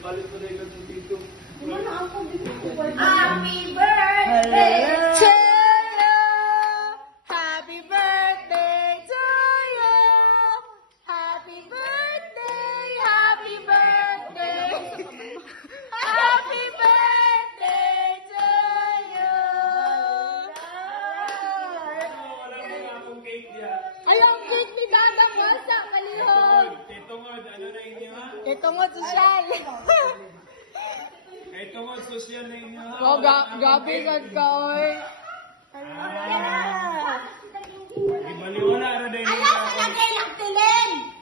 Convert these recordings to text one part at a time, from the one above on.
palit mo na yung tito. Happy birthday to you. Happy birthday to you. Happy birthday, happy birthday. Happy birthday to you. Wala mo nga akong cake niya. Ayong cake ni Dadang Wasa, kalihog. Tito Ngod, ano na inyo ha? Ito mo, sosyal. Tito Ngod, social na inyo ha? Oh, gabi sad ka, oy. Ibaliwala na din ninyo akong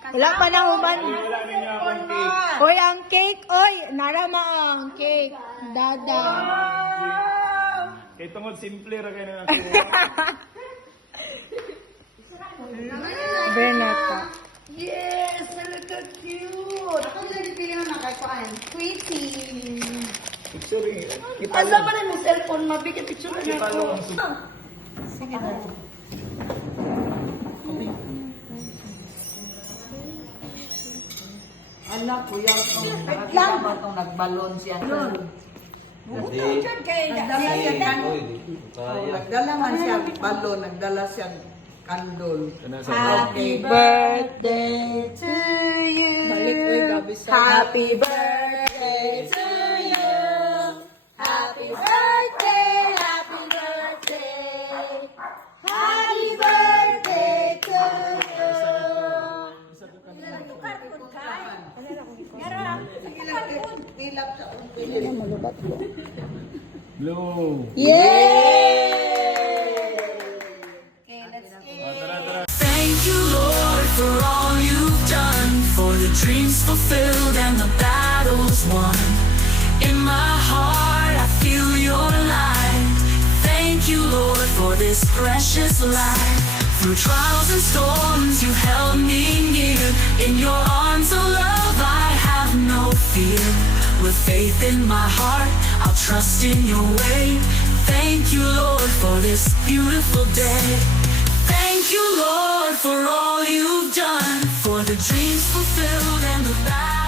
Wala pa na human. Ibaliwala ninyo akong cake. Oy, ang cake, oy. Narama ang cake. Dada. Tito Ngod, simple ra kayo na ako. Benata. Yes, look at cute. Ako nila pilihan na kay Kuan. Sweetie. Picture eh. Asa pa rin mo cellphone, mabigay picture na ako. Sige na. Anak ko yan lang ba itong nagbalon siya? Nagdala siya nagdala man siya balon, nagdala siya kandol. Happy birthday to you. Happy birthday to you. Happy birthday, happy birthday. Happy birthday to you. Tilap sa Blue. Thank you, Lord, for all you've done, for the dreams fulfilled and the battles won. In my heart, I feel your light. Thank you, Lord, for this precious life. Through trials and storms, you held me near. In your arms of love, I have no fear. With faith in my heart, I'll trust in your way. Thank you, Lord, for this beautiful day. Thank you, Lord, for all you've done, for the dreams fulfilled and the battle.